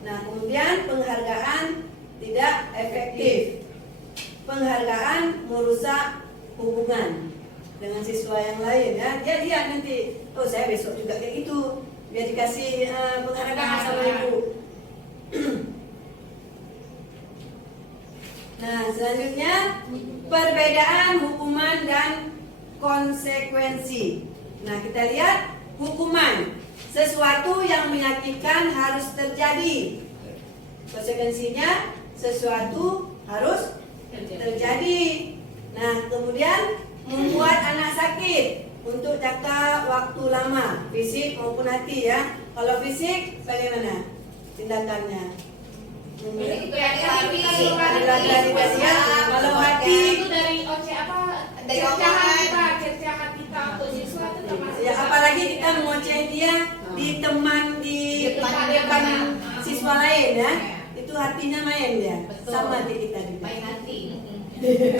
Nah, kemudian penghargaan tidak efektif. Penghargaan merusak hubungan dengan siswa yang lain ya. Dia lihat nanti, oh saya besok juga kayak gitu, biar dikasih penghargaan sama ibu. Nah, selanjutnya perbedaan hukuman dan konsekuensi. Nah, kita lihat hukuman. Sesuatu yang menyakitkan harus terjadi. Konsekuensinya sesuatu harus terjadi. Nah, kemudian membuat anak sakit untuk jangka waktu lama, fisik maupun hati ya. Kalau fisik bagaimana tindakannya? Kalau hati itu dari Dari omongan. cercahan kita untuk siswa itu termasuk. ya, apalagi kita mengoceh dia di teman di depan siswa lain ya. Itu hatinya main ya. Betul. Sama di kita juga. Main hati.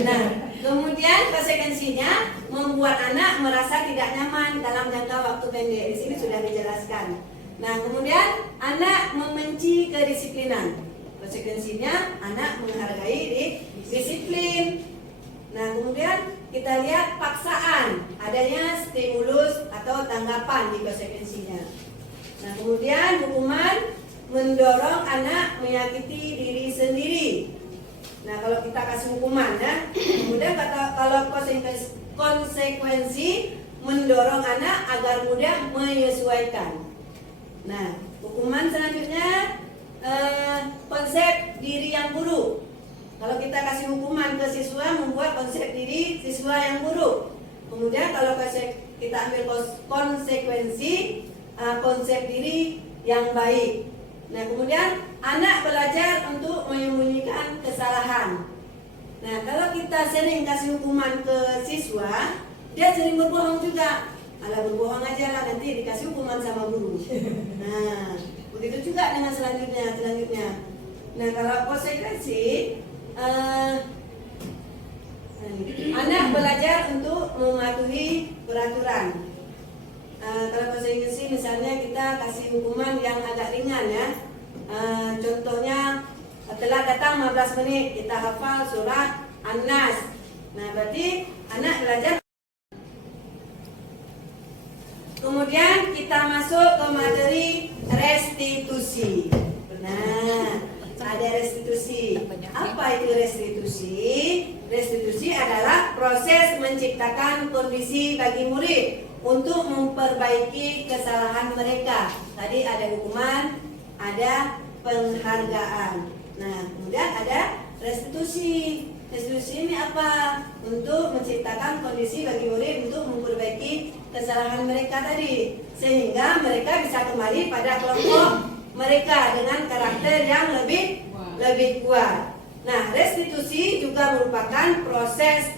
Nah, kemudian konsekuensinya membuat anak merasa tidak nyaman dalam jangka waktu pendek. Di sini sudah dijelaskan. Nah, kemudian anak membenci kedisiplinan. Konsekuensinya anak menghargai disiplin. Nah, kemudian kita lihat paksaan, adanya stimulus atau tanggapan di konsekuensinya. Nah, kemudian hukuman mendorong anak menyakiti diri sendiri. Nah, kalau kita kasih hukuman ya, kemudian kalau konsekuensi mendorong anak agar mudah menyesuaikan. Nah, hukuman selanjutnya konsep diri yang buruk. Kalau kita kasih hukuman ke siswa membuat konsep diri siswa yang buruk. Kemudian kalau kita ambil konsekuensi konsep diri yang baik. Nah, kemudian anak belajar untuk menyembunyikan kesalahan. Nah, kalau kita sering kasih hukuman ke siswa, dia sering berbohong juga. Alah, berbohong aja lah, nanti dikasih hukuman sama guru. Nah, begitu juga dengan selanjutnya. Nah, kalau konsekuensi anak belajar untuk mematuhi peraturan. Kalau konsekuensi misalnya kita kasih hukuman yang agak ringan ya. Contohnya telah datang 15 menit kita hafal surah An-Nas. Nah, berarti anak belajar. Kemudian kita masuk ke materi restitusi. Nah, ada restitusi. Apa itu restitusi? Restitusi adalah proses menciptakan kondisi bagi murid untuk memperbaiki kesalahan mereka. Tadi ada hukuman, ada penghargaan. Nah, kemudian ada restitusi. Restitusi ini apa? Untuk menciptakan kondisi bagi murid untuk memperbaiki kesalahan mereka tadi, sehingga mereka bisa kembali pada kelompok mereka dengan karakter yang lebih kuat. Nah, restitusi juga merupakan proses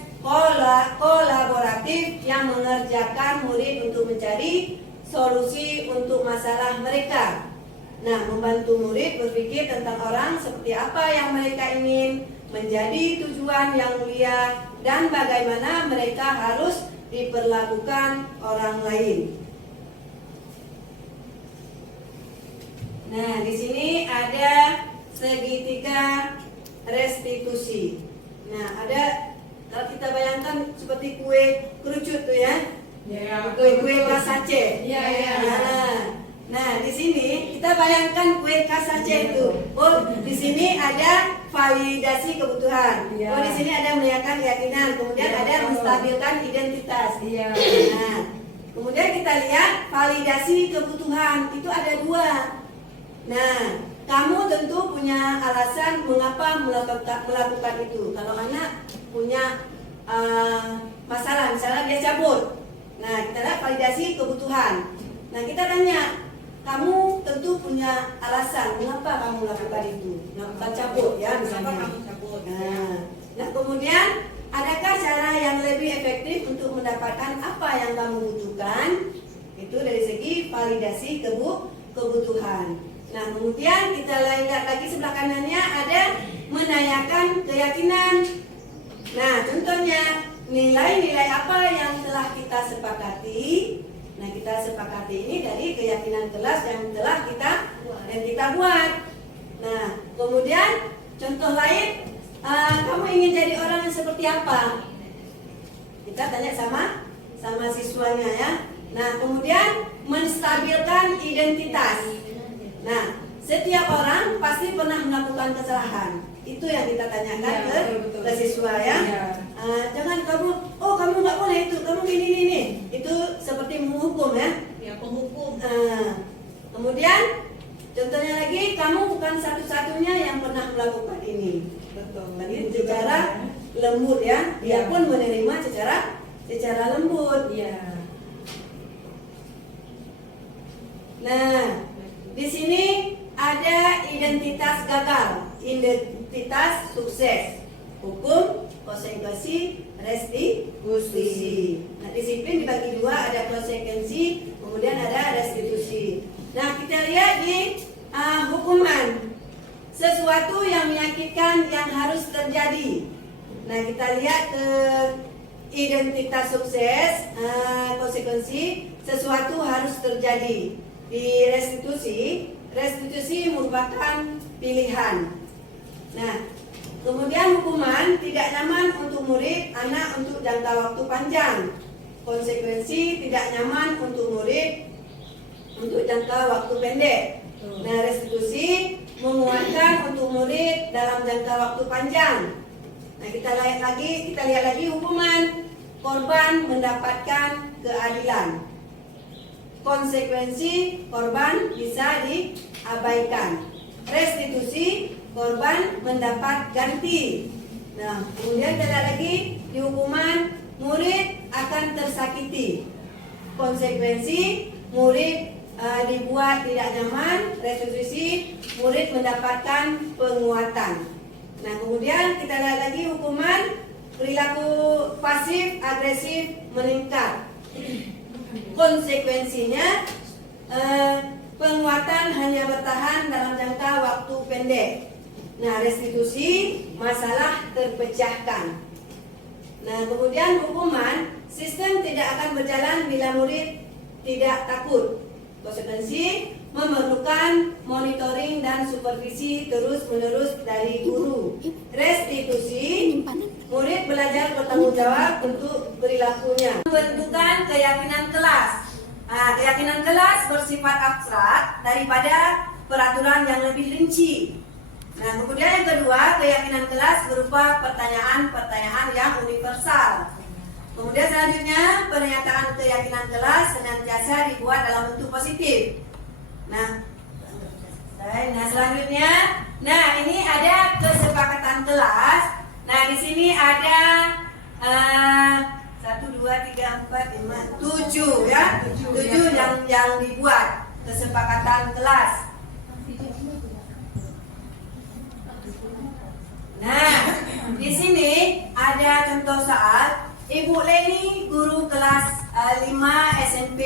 kolaboratif yang mengerjakan murid untuk mencari solusi untuk masalah mereka. Nah, membantu murid berpikir tentang orang seperti apa yang mereka ingin menjadi tujuan yang mulia dan bagaimana mereka harus diperlakukan orang lain. Nah, di sini ada segitiga restitusi. Nah, ada, kalau kita bayangkan seperti kue kerucut tuh ya. Kue khas Aceh. Nah, di sini kita bayangkan kue khas Aceh itu. Oh, di sini ada validasi kebutuhan. Oh, di sini ada menanyakan keyakinan. Kemudian ada menstabilkan identitas. Nah, kemudian kita lihat validasi kebutuhan itu ada 2. Nah, kamu tentu punya alasan mengapa melakukan itu. Kalau anak punya masalah, misalnya dia cabut. Nah, kita lihat validasi kebutuhan. Nah, kita tanya, kamu tentu punya alasan mengapa kamu lakukan itu, melakukan cabut ya misalnya. Nah, kemudian adakah cara yang lebih efektif untuk mendapatkan apa yang kamu butuhkan? Itu dari segi validasi kebutuhan. Nah, kemudian kita lihat lagi sebelah kanannya ada menanyakan keyakinan. Nah, contohnya nilai-nilai apa yang telah kita sepakati. Nah, kita sepakati ini dari keyakinan kelas yang telah kita buat. Nah, kemudian contoh lain, kamu ingin jadi orang yang seperti apa? Kita tanya sama siswanya ya. Nah, kemudian menstabilkan identitas. Nah, setiap orang pasti pernah melakukan kesalahan. Itu yang kita tanyakan ke siswa ya. Jangan kamu, oh kamu nggak boleh itu, kamu gini. Itu seperti menghukum ya. Ya, penghukum. Kemudian contohnya lagi, kamu bukan satu-satunya yang pernah melakukan ini. Betul. Tadi secara lembut ya, dia pun menerima secara lembut. Iya. Nah, di sini ada identitas gagal, identitas sukses, hukum, konsekuensi, restitusi. Nah, disiplin dibagi dua, ada konsekuensi, kemudian ada restitusi. Nah, kita lihat di hukuman, sesuatu yang menyakitkan yang harus terjadi. Nah, kita lihat ke identitas sukses, konsekuensi, sesuatu harus terjadi. Di restitusi merupakan pilihan. Nah, kemudian hukuman tidak nyaman untuk murid, anak untuk jangka waktu panjang. Konsekuensi tidak nyaman untuk murid untuk jangka waktu pendek. Nah, restitusi menguatkan untuk murid dalam jangka waktu panjang. Nah, kita lihat lagi hukuman, korban mendapatkan keadilan. Konsekuensi, korban bisa diabaikan. Restitusi, korban mendapat ganti. Nah, kemudian kita lihat lagi di hukuman, murid akan tersakiti. Konsekuensi, murid dibuat tidak nyaman. Restitusi, murid mendapatkan penguatan. Nah, kemudian kita lihat lagi hukuman, perilaku pasif agresif meningkat. Konsekuensinya penguatan hanya bertahan dalam jangka waktu pendek. Nah, restitusi, masalah terpecahkan. Nah, kemudian hukuman, sistem tidak akan berjalan bila murid tidak takut. Konsekuensi, memerlukan monitoring dan supervisi terus-menerus dari guru. Restitusi, murid belajar bertanggung jawab untuk perilakunya. Pembentukan keyakinan kelas. Keyakinan kelas bersifat abstrak daripada peraturan yang lebih rinci. Nah, kemudian yang kedua, keyakinan kelas berupa pertanyaan-pertanyaan yang universal. Kemudian selanjutnya, pernyataan keyakinan kelas senantiasa dibuat dalam bentuk positif. Nah, selanjutnya, ini ada kesepakatan kelas. Nah, di sini ada 1, 2, 3, 4, 5, 7 ya, 7 yang dibuat kesepakatan kelas. Nah, di sini ada contoh soal. Ibu Leni, guru kelas 5 SMP,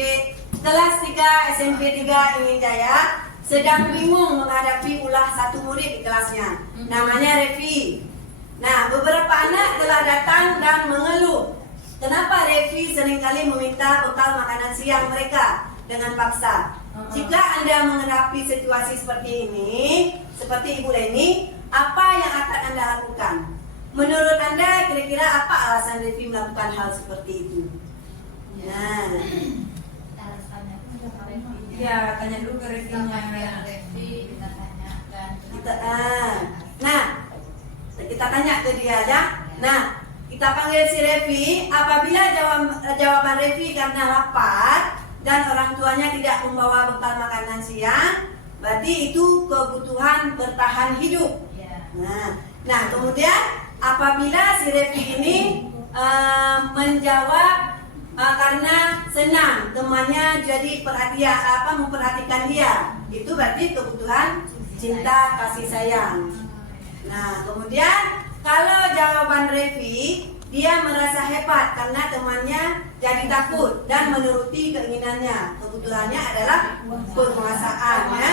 kelas 3 SMP 3 Ingin Jaya, sedang bingung menghadapi ulah satu murid di kelasnya. Namanya Revi. Nah, beberapa anak telah datang dan mengeluh. Kenapa Revi seringkali meminta bekal makanan siang mereka dengan paksa? Jika Anda menghadapi situasi seperti ini, seperti Ibu Leni, apa yang akan Anda lakukan? Menurut Anda, kira-kira apa alasan Revi melakukan hal seperti itu? Nah, ya, tanya dulu ke Revi-nya. Kita tanya ke dia ya. Nah, kita panggil si Revi. Apabila jawaban Revi karena lapar dan orang tuanya tidak membawa bekal makanan siang, berarti itu kebutuhan bertahan hidup. Nah, kemudian apabila si Revi ini menjawab karena senang temannya jadi memperhatikan dia, itu berarti kebutuhan cinta kasih sayang. Nah, kemudian kalau jawaban Revi, dia merasa hebat karena temannya jadi takut dan menuruti keinginannya. Kebutuhannya adalah penguasaan ya.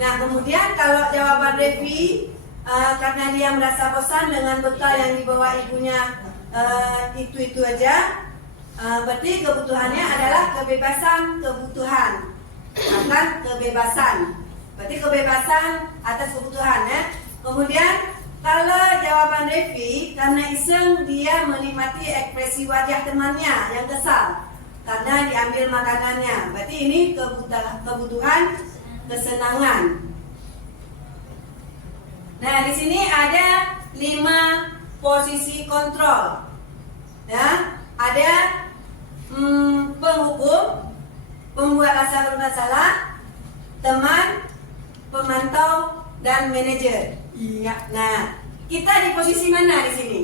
Nah, kemudian kalau jawaban Revi karena dia merasa bosan dengan bekal yang dibawa ibunya itu aja, berarti kebutuhannya adalah kebebasan kebutuhan akan kebebasan. Berarti kebebasan atas kebutuhan ya. Kemudian kalau jawaban Revi karena iseng dia menikmati ekspresi wajah temannya yang kesal karena diambil makanannya. Berarti ini kebutuhan kesenangan. Nah, di sini ada 5 posisi kontrol. Ya, ada penghukum, pembuat rasa bermasalah, teman, pemantau, dan manajer. Iya. Nah, kita di posisi mana di sini?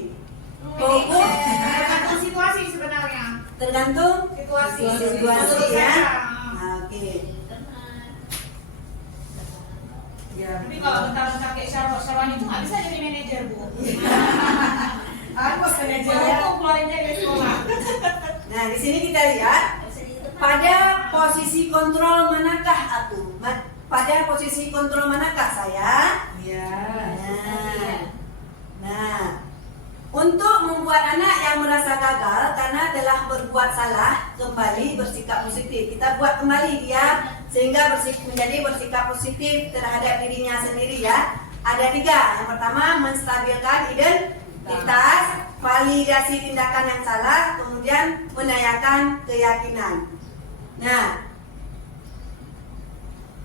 Penghukum, Tergantung situasi sebenarnya. tergantung Situasi. situasi Menurut ya. saya. Nah, oke. Ya. Tapi kalau bentar-bentar kayak Syarwan itu nggak bisa jadi manajer, Bu. Aku manajer ya. Walaupun keluarin dia dari sekolah. Nah, di sini kita lihat pada posisi kontrol manakah aku? Pada posisi kontrol manakah saya? Iya. Nah, untuk membuat anak yang merasa gagal karena telah berbuat salah kembali bersikap positif. Kita buat kembali dia sehingga menjadi bersikap positif terhadap dirinya sendiri ya. Ada 3. Yang pertama, menstabilkan identitas, validasi tindakan yang salah, kemudian menanyakan keyakinan. Nah,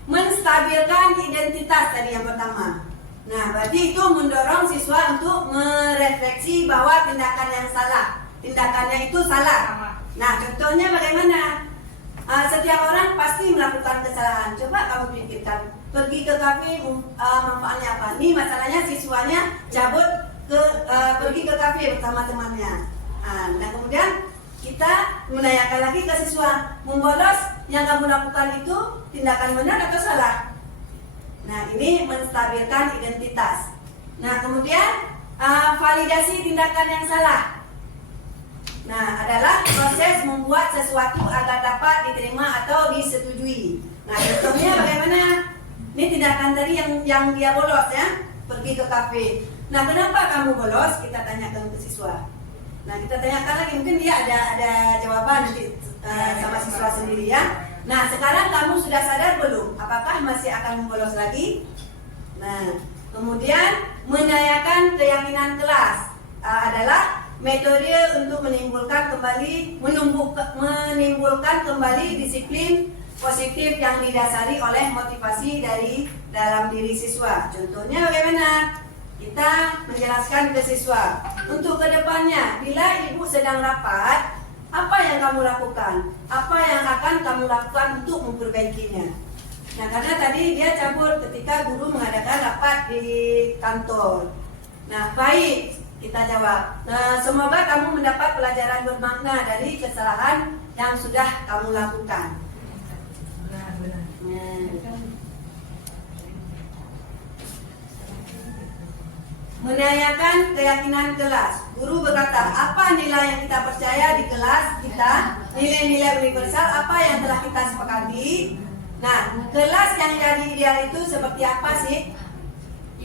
menstabilkan identitas tadi yang pertama. Nah, berarti itu mendorong siswa untuk merefleksi bahwa tindakan yang salah, tindakannya itu salah. Nah, contohnya bagaimana? Setiap orang pasti melakukan kesalahan. Coba kamu pikirkan, pergi ke kafe manfaatnya apa? Ini masalahnya siswanya cabut pergi ke kafe bersama temannya. Nah, kemudian kita menanyakan lagi ke siswa, membolos yang kamu lakukan itu tindakan benar atau salah? Nah, ini menstabilkan identitas. Nah, kemudian validasi tindakan yang salah. Nah, adalah proses membuat sesuatu agar dapat diterima atau disetujui. Nah, contohnya bagaimana? Ini tindakan tadi yang dia bolos ya, pergi ke kafe. Nah, kenapa kamu bolos? Kita tanyakan ke siswa. Nah, kita tanyakan lagi, mungkin dia ada jawaban nanti sama siswa sendiri ya. Nah, sekarang kamu sudah sadar belum? Apakah masih akan membolos lagi? Nah, kemudian menanyakan keyakinan kelas adalah metode untuk menimbulkan kembali disiplin positif yang didasari oleh motivasi dari dalam diri siswa. Contohnya bagaimana? Kita menjelaskan ke siswa untuk kedepannya, bila ibu sedang rapat, apa yang kamu lakukan? Apa yang akan kamu lakukan untuk memperbaikinya? Nah, karena tadi dia cabut ketika guru mengadakan rapat di kantor. Nah, baik, kita jawab. Nah, semoga kamu mendapat pelajaran bermakna dari kesalahan yang sudah kamu lakukan. Benar. Menanyakan keyakinan kelas. Guru berkata, apa nilai yang kita percaya di kelas kita? Nilai-nilai universal apa yang telah kita sepakati? Nah, kelas yang jadi ideal itu seperti apa sih?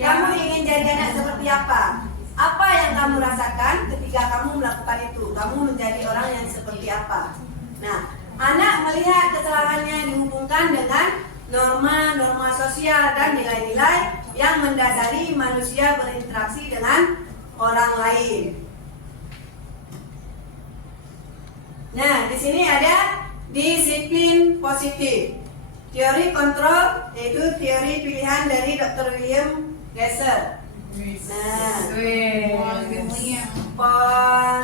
Kamu ingin jadi anak seperti apa? Apa yang kamu rasakan ketika kamu melakukan itu? Kamu menjadi orang yang seperti apa? Nah, anak melihat kesalahannya dihubungkan dengan norma-norma sosial dan nilai-nilai yang mendasari manusia berinteraksi dengan orang lain. Nah, di sini ada disiplin positif. Teori kontrol yaitu teori pilihan dari Dr. William Glasser. Nah,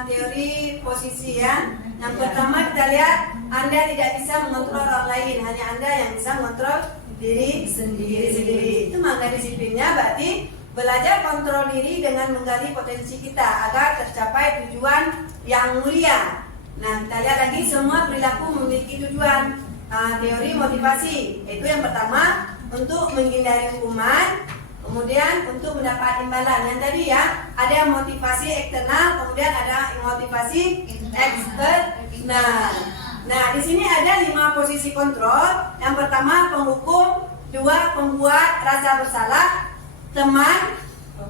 teori posisi ya. Yang pertama kita lihat, Anda tidak bisa mengontrol orang lain, hanya Anda yang bisa mengontrol diri sendiri. Itu makna disiplinnya, berarti belajar kontrol diri dengan menggali potensi kita agar tercapai tujuan yang mulia. Nah, kita lihat lagi, semua perilaku memiliki tujuan. Teori motivasi, yaitu yang pertama untuk menghindari hukuman, kemudian untuk mendapat imbalan. Yang tadi ya, ada motivasi eksternal, kemudian ada motivasi eksternal. Nah, di sini ada 5 posisi kontrol. Yang pertama penghukum, 2 pembuat rasa bersalah, teman,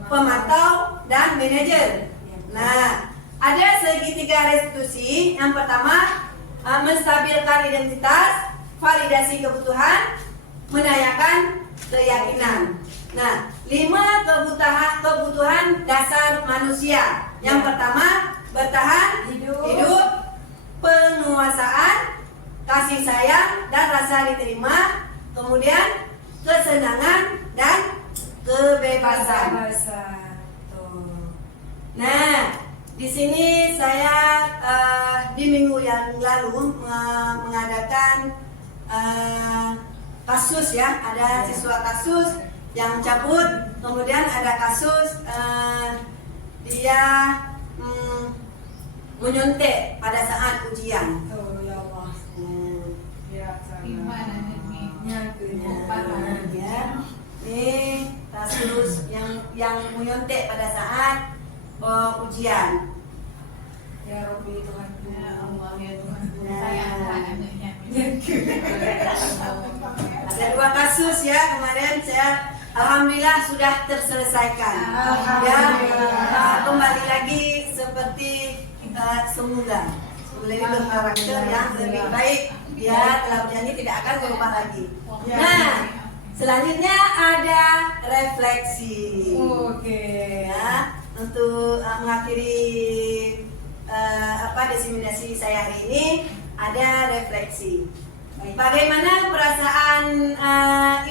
pemantau, dan manajer. Nah, ada segitiga restitusi. Yang pertama menstabilkan identitas, validasi kebutuhan, menanyakan keyakinan. Nah, 5 kebutuhan dasar manusia. Yang pertama bertahan hidup, penguasaan, kasih sayang dan rasa diterima, kemudian kesenangan dan kebebasan. Nah, di sini saya di minggu yang lalu mengadakan kasus ya, ada siswa kasus yang cabut, kemudian ada kasus dia menyuntik pada saat ujian. Oh ya Allah. Gimana nih? Ya, ini kasus yang menyuntik pada saat ujian. Ya Rabbi Tuhan. Ya Allah ya Tuhan. Nah. Sayangkan anaknya. Ada 2 kasus ya kemarin saya alhamdulillah sudah terselesaikan. Ya, kembali lagi seperti semula. Lebih berkarakter yang lebih baik. Ya, telah berjanji tidak akan berubah lagi. Nah, selanjutnya ada refleksi. Oke. Ya, untuk mengakhiri diseminasi saya hari ini ada refleksi. Bagaimana perasaan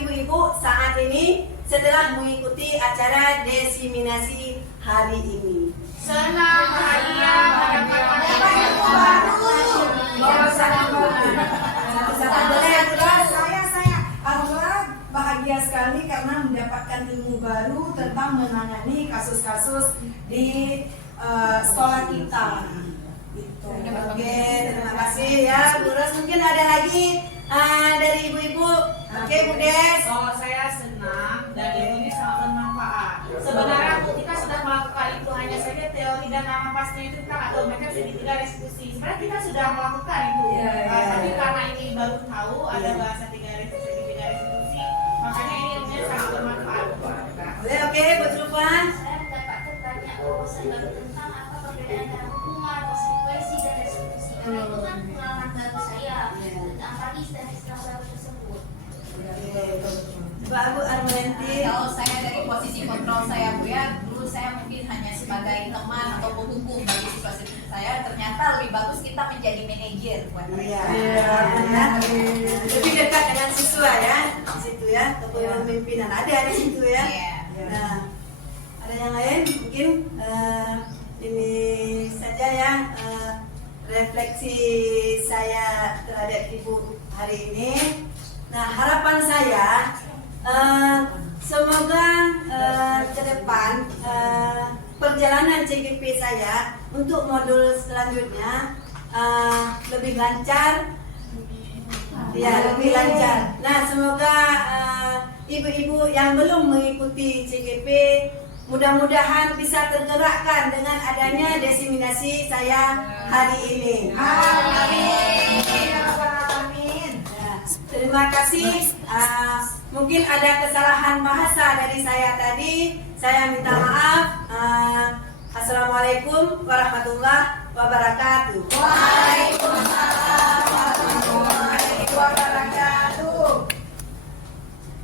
ibu-ibu saat ini setelah mengikuti acara diseminasi hari ini? Senang, bahagia, mendapat ilmu baru. Saya alhamdulillah bahagia sekali karena mendapatkan ilmu baru tentang menangani kasus-kasus di sekolah kita. Gitu. Oke, terima kasih ya Bu Ros. Mungkin ada lagi dari ibu-ibu. Oke, Bu Des. Oh, saya senang dan ini sangat bermanfaat. Sebenarnya kita sudah melakukan itu, hanya saja teori dan nama pastinya itu kita nggak tahu, mereka segitiga restitusi. Sebenarnya kita sudah melakukan itu, tapi karena ini baru tahu ada bahasa segitiga restitusi, makanya ini ilmunya sangat bermanfaat buat kita. Oke, Bu Zulfan. Saya mendapatkan banyak wawasan baru tentang apa perbedaan antara hukuman, konsekuensi, dan restitusi. Karena itu kan pengalaman baru saya tentang pagi istilah baru tersebut. Pak Bu Armenti. Kalau saya dari posisi kontrol saya Bu ya, dulu saya mungkin hanya sebagai teman atau penghukum bagi siswa-siswa saya, ternyata lebih bagus kita menjadi manajer buat mereka. Iya, lebih dekat dengan siswa ya, di situ ya, kepemimpinan ada di situ ya. Iya. Nah, ada yang lain mungkin ini saja ya refleksi saya terhadap ibu hari ini. Nah, harapan saya semoga ke depan perjalanan CGP saya untuk modul selanjutnya lebih lancar, ya lebih lancar. Nah, semoga ibu-ibu yang belum mengikuti CGP mudah-mudahan bisa tergerakkan dengan adanya diseminasi saya hari ini. Amin. Ya, terima kasih. Mungkin ada kesalahan bahasa dari saya tadi. Saya minta maaf. Assalamualaikum warahmatullahi wabarakatuh. Waalaikumsalam warahmatullahi wabarakatuh.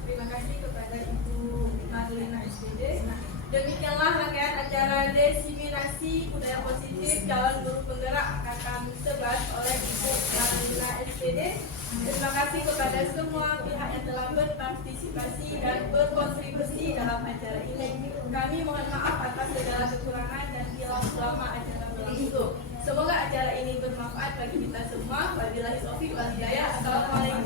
Terima kasih kepada Ibu Marlina SPD. Demikianlah rangkaian acara diseminasi budaya positif calon guru penggerak angkatan 11 oleh Ibu Marlina SPD. Terima kasih kepada semua pihak yang telah berpartisipasi dan berkontribusi dalam acara ini. Kami mohon maaf atas segala kekurangan dan hilang selama acara berlangsung. Semoga acara ini bermanfaat bagi kita semua. Wabillahi taufiq wal hidayah. Assalamualaikum.